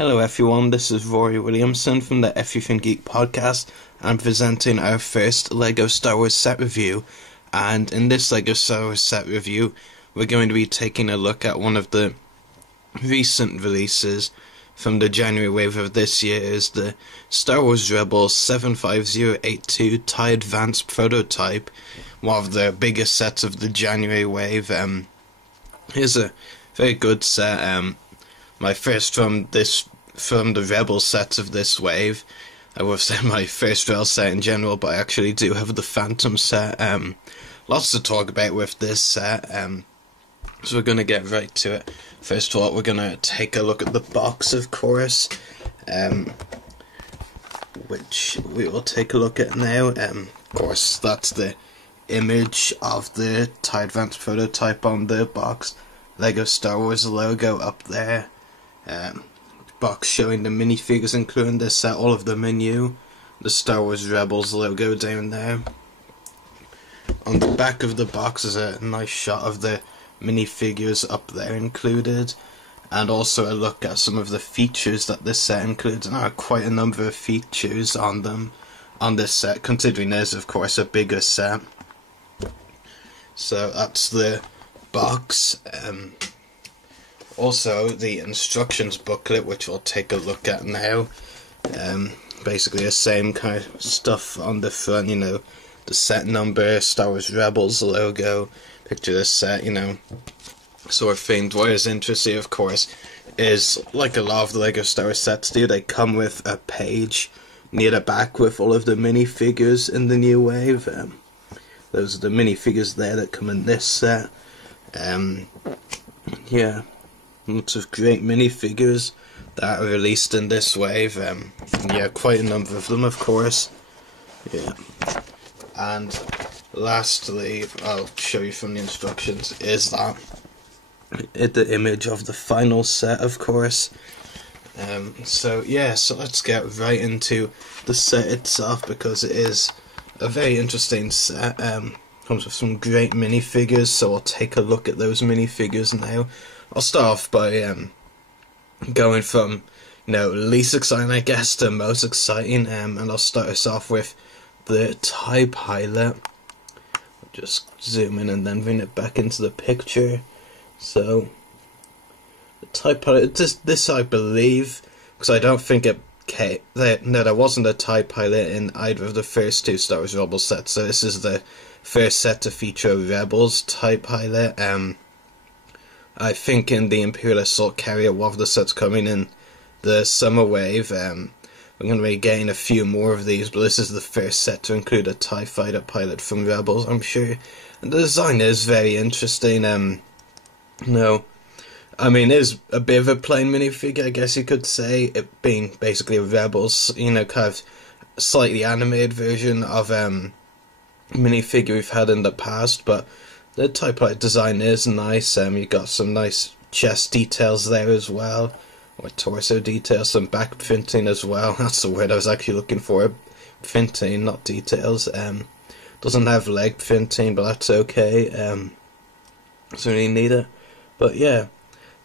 Hello everyone, this is Ruari Williamson from the Everything Geek podcast. I'm presenting our first LEGO Star Wars set review, and in this LEGO Star Wars set review, we're going to be taking a look at one of the recent releases from the January wave of this year. Is the Star Wars Rebels 75082 TIE Advanced Prototype, one of the biggest sets of the January wave. Here's a very good set. My first from the Rebel sets of this wave. I would have said my first Rebel set in general, but I actually do have the Phantom set. Lots to talk about with this set. So we're going to get right to it. First of all, we're going to take a look at the box, of course, which we will take a look at now. Of course, that's the image of the TIE Advanced Prototype on the box. LEGO Star Wars logo up there. Box showing the minifigures including this set, all of them are new. The Star Wars Rebels logo down there. On the back of the box is a nice shot of the minifigures up there included, and also a look at some of the features that this set includes, and there are quite a number of features on them on this set, considering there's of course a bigger set. So that's the box. Also the instructions booklet, which we'll take a look at now. Basically the same kind of stuff on the front, you know, the set number, Star Wars Rebels logo, picture of the set, you know, sort of thing. What is interesting, of course, is like a lot of the LEGO Star Wars sets do, they come with a page near the back with all of the minifigures in the new wave. Those are the minifigures there that come in this set. Yeah, lots of great minifigures that are released in this wave. Yeah, quite a number of them, of course. Yeah. And lastly, I'll show you from the instructions, is that the image of the final set, of course. So yeah, so let's get right into the set itself, because it is a very interesting set. Comes with some great minifigures, so I'll take a look at those minifigures now. I'll start off by going from, you know, least exciting, I guess, to most exciting, and I'll start us off with the TIE Pilot. I'll just zoom in and then bring it back into the picture. So the TIE Pilot, this I believe, because I don't think there wasn't a TIE Pilot in either of the first two Star Wars Rebels sets, so this is the first set to feature a Rebels TIE Pilot. I think in the Imperial Assault Carrier, one of the sets coming in the summer wave, we're going to be getting a few more of these, but this is the first set to include a TIE Fighter pilot from Rebels, I'm sure. And the design is very interesting. No, I mean, it is a bit of a plain minifigure, I guess you could say, it being basically a Rebels, you know, kind of slightly animated version of minifigure we've had in the past, but the TIE Pilot design is nice. You got some nice chest details there as well, or torso details, some back printing as well. That's the word I was actually looking for, printing, not details. Doesn't have leg printing, but that's okay. Doesn't really need it. But yeah,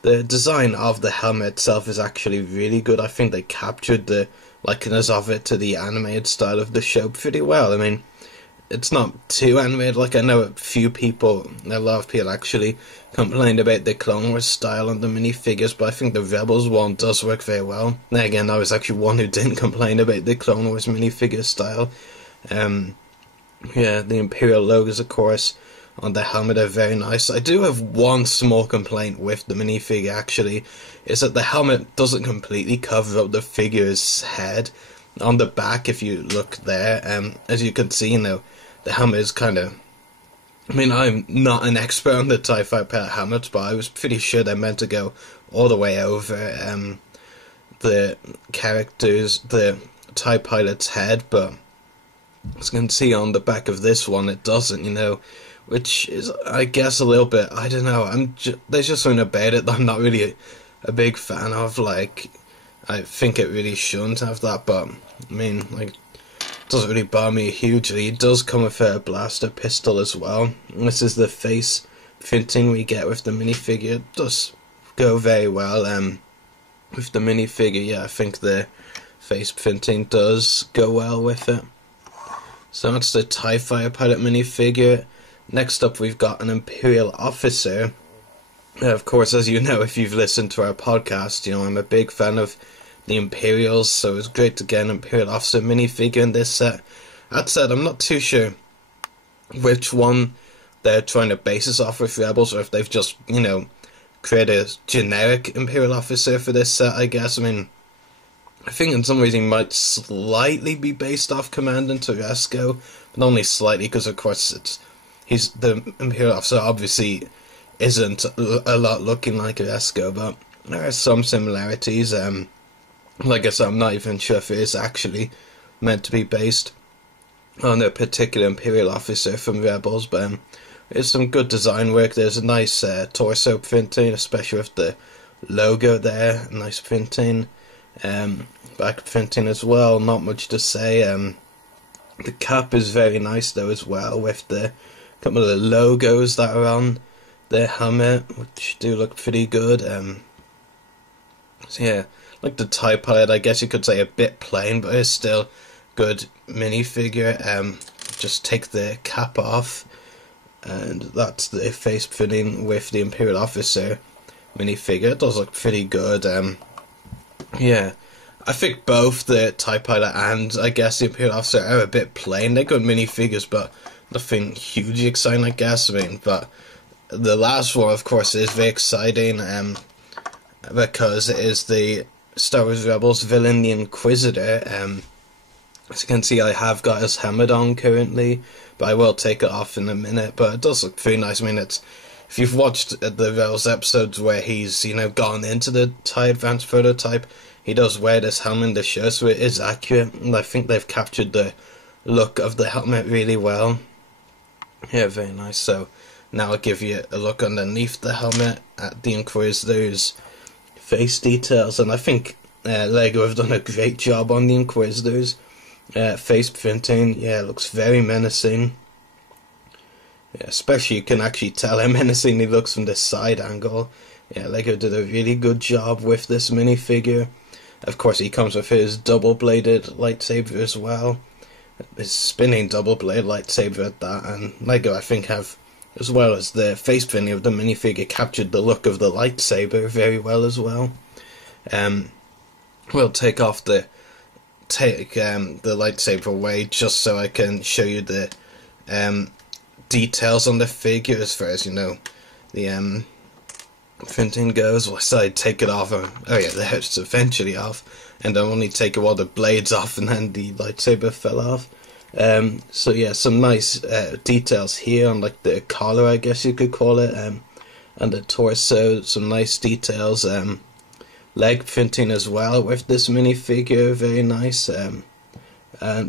the design of the helmet itself is actually really good. I think they captured the likeness of it to the animated style of the show pretty well. I mean, it's not too animated. Like, I know a lot of people actually complained about the Clone Wars style on the minifigures, but I think the Rebels one does work very well. Then again, I was actually one who didn't complain about the Clone Wars minifigure style. Yeah, the Imperial logos, of course, on the helmet are very nice. I do have one small complaint with the minifigure, actually, is that the helmet doesn't completely cover up the figure's head. On the back, if you look there, as you can see, you know, the helmet is kind of, I mean, I'm not an expert on the TIE Fighter helmets, but I was pretty sure they're meant to go all the way over the TIE Pilot's head, but as you can see on the back of this one, it doesn't, you know, which is, I guess, a little bit, I don't know, there's just something about it that I'm not really a big fan of. Like, I think it really shouldn't have that, but, I mean, like, it doesn't really bother me hugely. It does come with a blaster pistol as well. This is the face printing we get with the minifigure. It does go very well. with the minifigure, yeah, I think the face printing does go well with it. So that's the TIE Fighter pilot minifigure. Next up we've got an Imperial Officer. Of course, as you know, if you've listened to our podcast, you know I'm a big fan of the Imperials, so it's great to get an Imperial Officer minifigure in this set. That said, I'm not too sure which one they're trying to base this off with Rebels, or if they've just, you know, created a generic Imperial Officer for this set, I guess. I mean, I think in some ways he might slightly be based off Commandant Teresco, but only slightly, because of course he's the Imperial Officer obviously isn't a lot looking like Teresco, but there are some similarities. Like I said, I'm not even sure if it is actually meant to be based on a particular Imperial Officer from Rebels, but there's some good design work. There's a nice torso printing, especially with the logo there, nice printing. Back printing as well, not much to say. The cap is very nice though as well, with the couple of the logos that are on the helmet, which do look pretty good. So yeah, like the TIE pilot, I guess you could say a bit plain, but it's still good minifigure. Just take the cap off, and that's the face printing with the Imperial Officer minifigure. It does look pretty good. Yeah, I think both the TIE pilot and I guess the Imperial Officer are a bit plain. They're good minifigures, but nothing hugely exciting, I guess. I mean, but the last one, of course, is very exciting, because it is the Star Wars Rebels villain, the Inquisitor. As you can see, I have got his helmet on currently, but I will take it off in a minute. But it does look pretty nice. I mean, it's, if you've watched the Rebels episodes where he's, you know, gone into the TIE Advanced prototype, he does wear this helmet in the show, so it is accurate, and I think they've captured the look of the helmet really well. Yeah, very nice. So now I'll give you a look underneath the helmet at the Inquisitor's face details, and I think LEGO have done a great job on the Inquisitor's face printing. Yeah, it looks very menacing. Yeah, especially you can actually tell how menacing he looks from this side angle. Yeah, LEGO did a really good job with this minifigure. Of course, he comes with his double-bladed lightsaber as well. His spinning double-bladed lightsaber at that, and LEGO, I think, have, as well as the face printing of the minifigure, captured the look of the lightsaber very well as well. We'll take the lightsaber away just so I can show you the details on the figure as far as, you know, the printing goes. Well, so I'd take it off, oh yeah, there it's eventually off, and I'll only take all the blades off and then the lightsaber fell off. So yeah, some nice details here on like the collar, I guess you could call it, and the torso, some nice details. Leg printing as well with this minifigure, very nice. And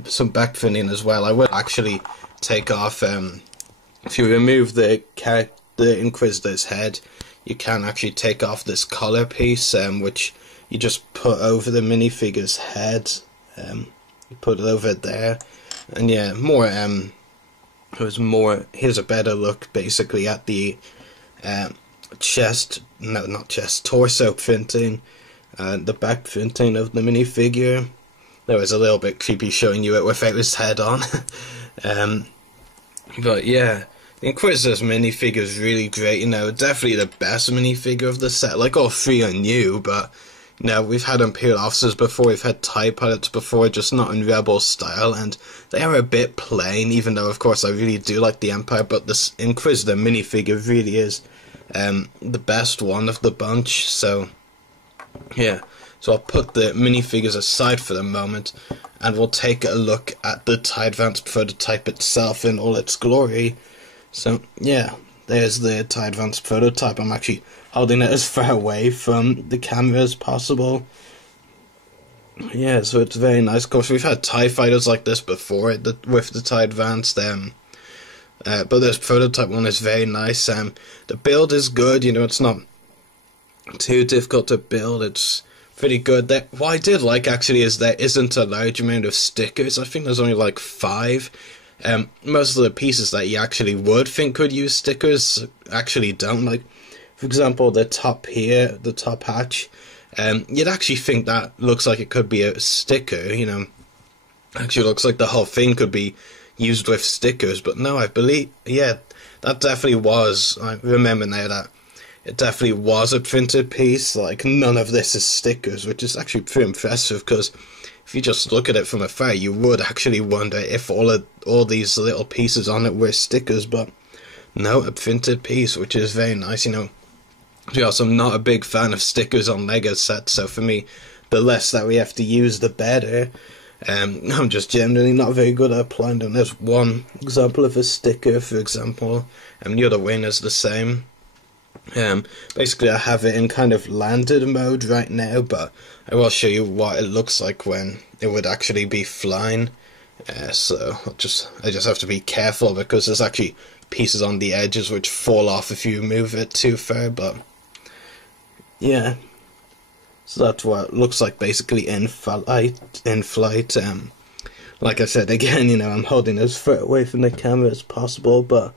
some back printing as well. I will actually take off, if you remove the Inquisitor's head, you can actually take off this collar piece, which you just put over the minifigure's head. You put it over there, and yeah, more. It was more. Here's a better look, basically, at the torso printing and the back printing of the minifigure. That was a little bit creepy showing you it without his head on. But yeah, the Inquisitor's minifigure is really great, you know, definitely the best minifigure of the set. Like, all three are new, but, you know, we've had Imperial Officers before, we've had TIE Pilots before, just not in Rebel style, and they are a bit plain, even though, of course, I really do like the Empire, but this Inquisitor minifigure really is the best one of the bunch. So yeah, so I'll put the minifigures aside for the moment, and we'll take a look at the TIE Advanced prototype itself in all its glory. So yeah, there's the TIE Advanced prototype. I'm actually holding it as far away from the camera as possible. Yeah, so it's very nice. Of course, we've had TIE fighters like this before with the TIE Advanced, but this prototype one is very nice. The build is good, you know, it's not too difficult to build, it's pretty good. What I did like, actually, is there isn't a large amount of stickers. I think there's only like 5. Most of the pieces that you actually would think could use stickers actually don't. Like, for example, the top here, the top hatch, you'd actually think that looks like it could be a sticker, you know. Actually looks like the whole thing could be used with stickers, but no, I believe, yeah, that definitely was, I remember now that it definitely was a printed piece. Like, none of this is stickers, which is actually pretty impressive, because if you just look at it from afar, you would actually wonder if all these little pieces on it were stickers, but no, a printed piece, which is very nice, you know. To be honest, I'm not a big fan of stickers on Lego sets, so for me, the less that we have to use, the better. I'm just generally not very good at applying them. There's one example of a sticker, for example, and the other wing is the same. Basically I have it in kind of landed mode right now, but I will show you what it looks like when it would actually be flying. So I just have to be careful, because there's actually pieces on the edges which fall off if you move it too far, but yeah. So that's what it looks like basically in flight. Like I said, again, you know, I'm holding as far away from the camera as possible, but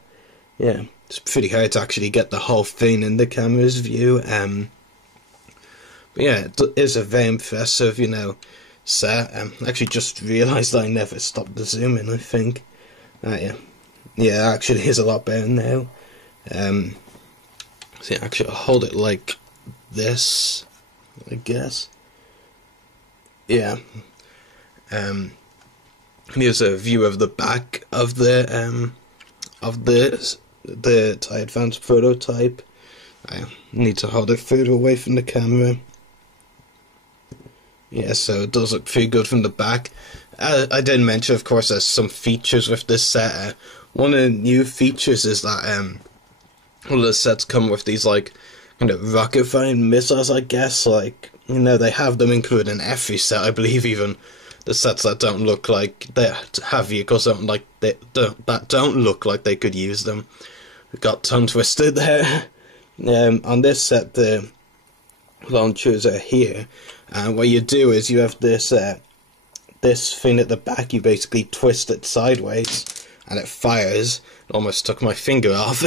yeah, it's pretty hard to actually get the whole thing in the camera's view. But yeah, it is a very impressive, you know, set. I actually just realised I never stopped the zoom in, I think. Yeah, it actually is a lot better now. So yeah, actually I'll hold it like this, I guess. Yeah. Here's a view of the back of the TIE Advanced prototype. I need to hold it further away from the camera. Yeah, so it does look pretty good from the back. I did mention, of course, there's some features with this set. One of the new features is that all the sets come with these, like, kind of rocket-firing missiles, I guess. Like, you know, they have them included in every set, I believe. Even the sets that don't look like they have vehicles that don't look like they could use them. We got tongue twisted there. On this set, the launchers are here, and what you do is you have this this thing at the back. You basically twist it sideways, and it fires. It almost took my finger off.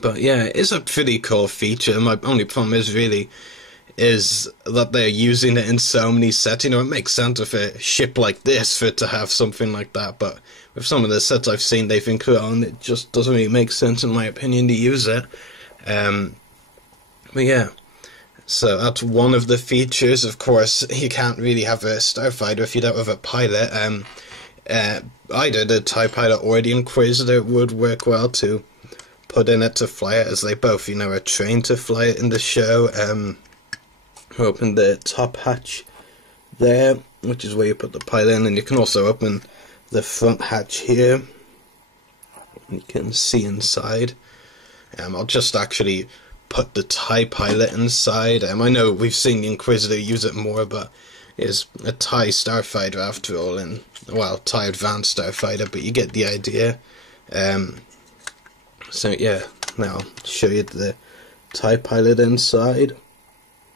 But yeah, it's a pretty cool feature. My only problem is that they're using it in so many sets. You know, it makes sense with a ship like this for it to have something like that, but with some of the sets I've seen they've included on, it just doesn't really make sense, in my opinion, to use it. But yeah, so that's one of the features. Of course, you can't really have a starfighter if you don't have a pilot. Either the TIE Pilot or the Inquisitor would work well to put in it to fly it, as they both, you know, are trained to fly it in the show. Open the top hatch there, which is where you put the pilot in, and you can also open the front hatch here. You can see inside. I'll just actually put the TIE Pilot inside. I know we've seen the Inquisitor use it more, but it's a TIE starfighter after all, and, well, TIE Advanced starfighter, but you get the idea. So yeah, now I'll show you the TIE Pilot inside.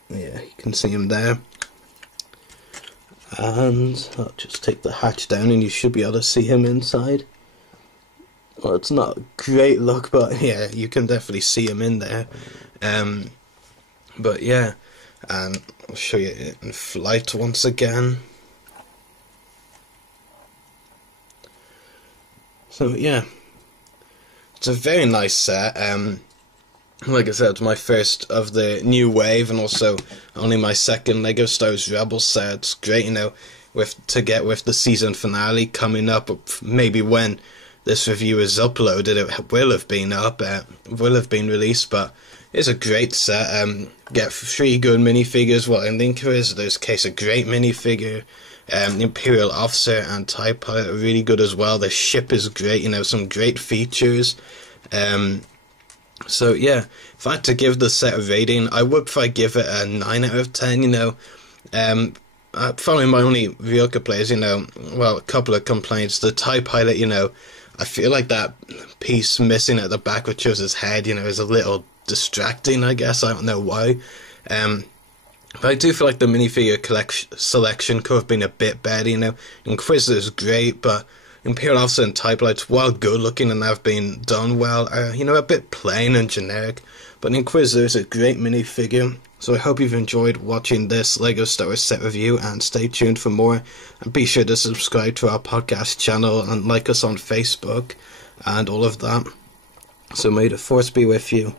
Yeah, you can see him there. And I'll just take the hatch down and you should be able to see him inside. Well, it's not a great look, but yeah, you can definitely see him in there. But yeah, and I'll show you it in flight once again. So yeah, it's a very nice set. Like I said, it's my first of the new wave, and also only my second Lego Star Wars Rebels set. It's great, you know, to get with the season finale coming up. Maybe when this review is uploaded, it will have been up, will have been released, but it's a great set. Get 3 good minifigures. Well, in the Inquisitor's case, a great minifigure. Imperial Officer and TIE Pilot are really good as well. The ship is great, you know, some great features. So yeah, if I had to give the set a rating, I would probably give it a 9 out of 10, you know. Following my only real complaints, you know, well, a couple of complaints. The TIE Pilot, you know, I feel like that piece missing at the back, which shows his head, you know, is a little distracting, I guess. I don't know why. But I do feel like the minifigure selection could have been a bit better, you know. Inquisitor's great, but Imperial Officer and Type Lights, while good looking and have been done well, are, you know, a bit plain and generic. But Inquisitor is a great minifigure. So I hope you've enjoyed watching this LEGO Star Wars set review, and stay tuned for more. And be sure to subscribe to our podcast channel and like us on Facebook and all of that. So may the Force be with you.